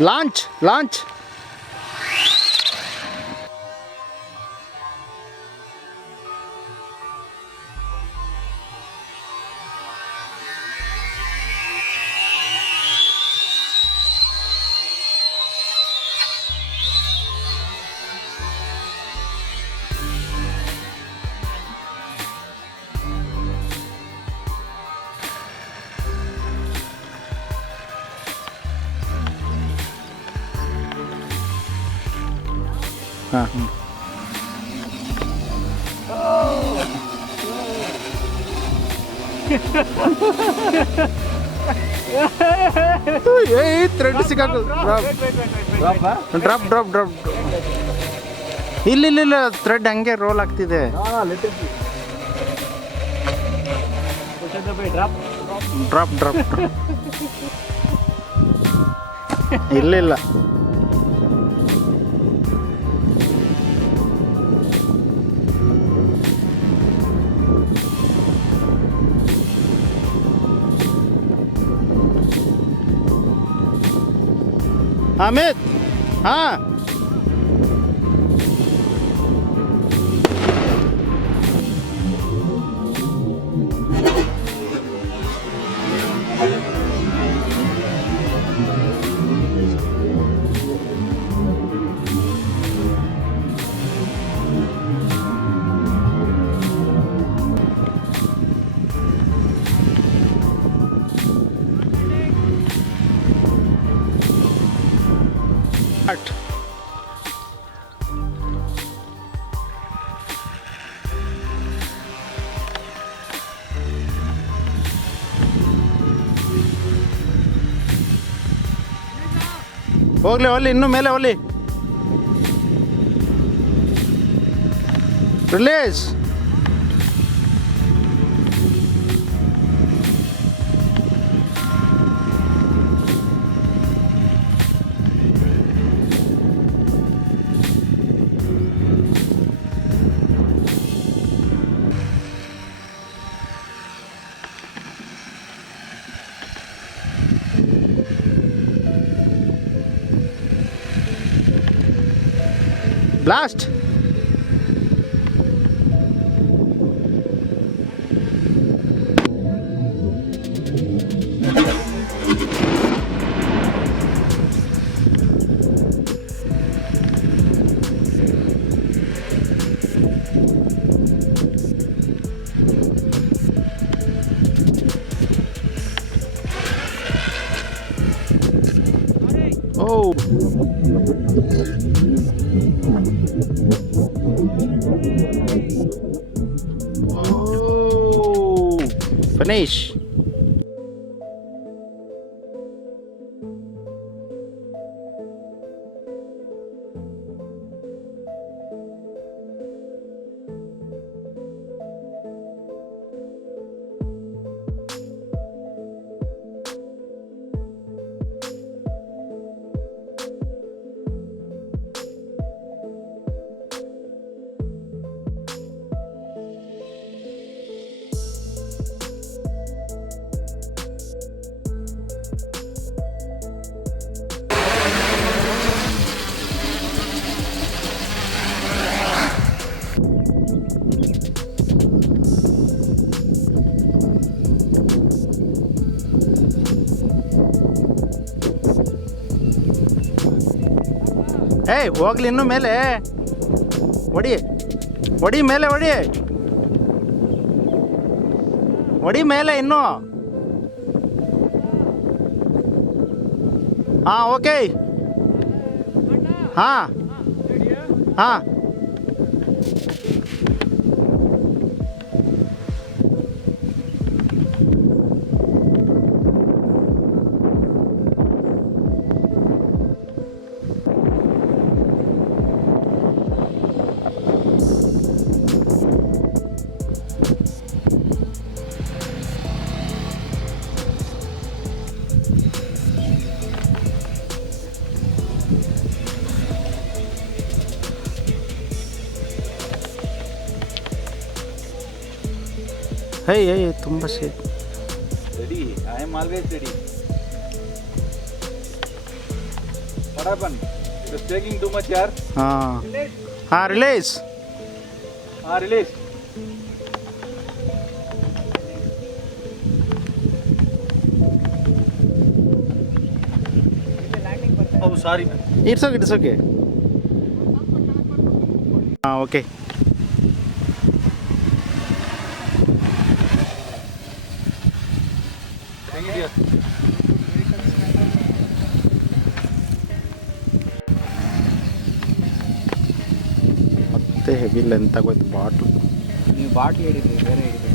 Launch. Thread ಸಿಕ್ಕಾಕ drop ಇಲ್ಲ thread ಹಂಗೆ roll ಆಗ್ತಿದೆ. ಡ್ರಾಪ್ ಇಲ್ಲ ಅಮಿತ್. ಹೋಗ್ಲಿ ಇನ್ನೂ ಮೇಲೆ ಹೋಗ್ಲಿ. ರಿಲೀಸ್. Blast! Oh! Finish. ಏಯ್ ಹೋಗ್ಲಿ ಇನ್ನೂ ಮೇಲೆ ಹೊಡಿ ಮೇಲೆ ಹೊಡಿ ಮೇಲೆ ಇನ್ನೂ. ಹಾಂ ಓಕೆ. ಹಾಂ ತುಂಬ safe. Ready. I am always ready. What happened? It is taking too much air. Release. Release. Oh, sorry. It's okay. Okay. Bring it here. ಮತ್ತೆ ಹೆವಿ ಲೆಂತ್ ಆಗೋಯ್ತು ಬಾಟ್ಲು. ನೀವು ಬಾಟ್ಲಿ ಹಿಡಿದ್ರಿ, ಬೇರೆ ಹಿಡಿದ್ರಿ.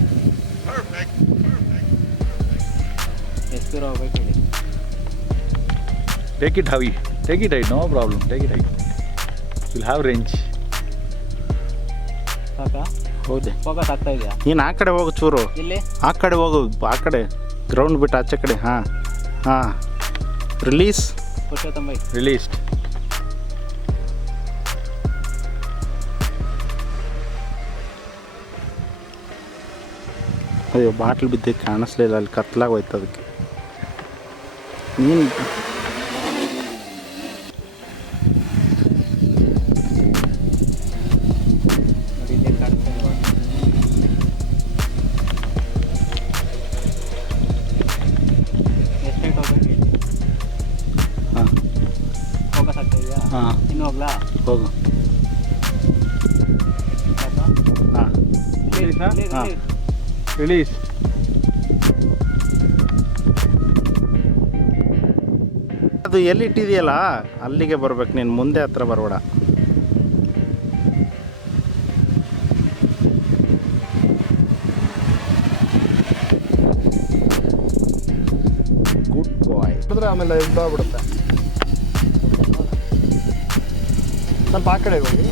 ಎಷ್ಟು ದೂರ ಹೋಗ್ಬೇಕು ಹೇಳಿ. Take it heavy. Take it high. No problem. Take it high. You'll have range. ಸಾಕಾ? ಹೌದೇ. ಫೋಕಸ್ ಆಗ್ತಾ ಇದೆಯಾ? ನೀನು ಆ ಕಡೆ ಹೋಗು ಚೂರು. ಇಲ್ಲಿ ಆ ಕಡೆ ಹೋಗು, ಆ ಕಡೆ ಗ್ರೌಂಡ್ ಬಿಟ್ಟು ಆಚೆ ಕಡೆ. ಹಾಂ ರಿಲೀಸ್. ಪುರುಷೋತ್ತಮ ಬೈ. Released. ಅಯ್ಯೋ ಬಾಟ್ಲು ಬಿದ್ದಿದ್ದು ಕಾಣಿಸ್ಲಿಲ್ಲ, ಅಲ್ಲಿ ಕತ್ಲಾಗೋಯ್ತು ಅದಕ್ಕೆ. ನೀನು ನೋಡಿ ಇಲ್ಲಿ ಕಾಣಿಸ್ತಾ ಇದೆ ಬಾಟ್ಲಿ. ಎಷ್ಟು ಹೈಟ್ ಹೋಗ್ಬೇಕು ಹೇಳಿ. ಹಾಂ ಫೋಕಸ್ ಆಗ್ತಾ ಇದೆಯಾ? ಹಾಂ ಇನ್ನು ಹೋಗ್ಲಾ? ಹೋಗು. ಸಾಕಾ? ಹಾಂ ಇಲ್ಲಿ, ಹಾ? ಇಲ್ಲಿ, ಹಾಂ. ಇಲ್ಲಿ. Release. ಅದು ಎಲ್ಲಿ ಇಟ್ಟಿದೆಯಲ್ಲ ಅಲ್ಲಿಗೆ ಬರ್ಬೇಕು ನೀನು, ಮುಂದೆ ಹತ್ರ ಬರಬೇಡ. ಗುಡ್ ಬಾಯ್. ಆಮೇಲೆ ಇದಾಗ್ಬಿಡುತ್ತೆ. ಸ್ವಲ್ಪ ಆ ಕಡೆ ಹೋಗಿ.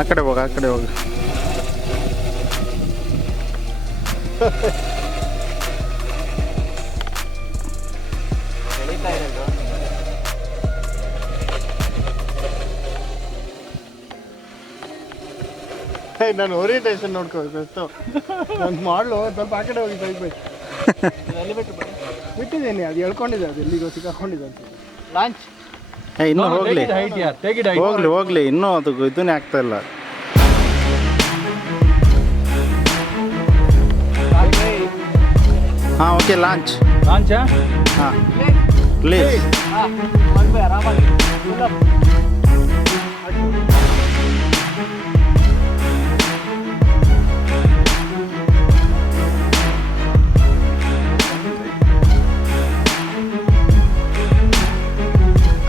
ಆ ಕಡೆ ಹೋಗು, ಆ ಕಡೆ ಹೋಗು. ಎಳೀತಾ ಇರೋದು. ನಾನು ಓರಿಯಂಟೇಷನ್ ನೋಡ್ಕೋಬೇಕು. ಒಂದು ಮಾಡಲು ಸ್ವಲ್ಪ ಆ ಕಡೆ ಹೋಗಿ ತೆಗಿಬೇಕು. ನೀವು ಎಲ್ಲಿ ಬಿಟ್ಟು ಬಿಡಿ. ಬಿಟ್ಟಿದ್ದೀನಿ, ಅದು ಎಳ್ಕೊಂಡಿದೆ, ಅದು ಎಲ್ಲಿಗೋ ಸಿಕ್ಕಾಕೊಂಡಿದೆ ಅಂತ. ಲಾಂಚ್. ಇನ್ನೂ No, ಹೋಗ್ಲಿ, take it height here. Take it height. ಹೋಗ್ಲಿ ಇನ್ನೂ ಅದು ಇದನ್ನೇ ಆಗ್ತಾ ಇಲ್ಲ. ಹಾಂ ಓಕೆ ಲಾಂಚ್. Launch, huh? ಹಾಂ ಪ್ಲೀಸ್. ಹಾಂ ಒಂದು ಆರಾಮಾಗಿ ಫುಲ್ ಅಪ್.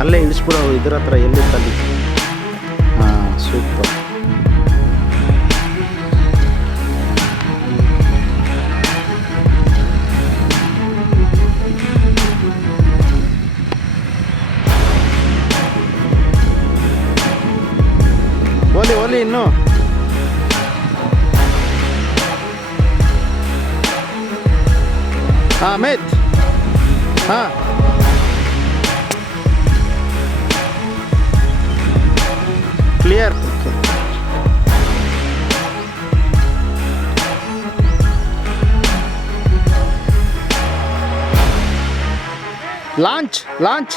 ಅಲ್ಲೇ ಇಳಿಸ್ಬಿಡೋ, ಇದ್ರ ಹತ್ರ ಎಲ್ಲಿತ್ತಲ್ಲಿ. ಹಾಂ ಸೂಪರ್. ಓಲಿ ಇನ್ನು. ಹಾಂ ಮೇತ್. ಹಾಂ ಕ್ಲಿಯರ್. ಲಾಂಚ್.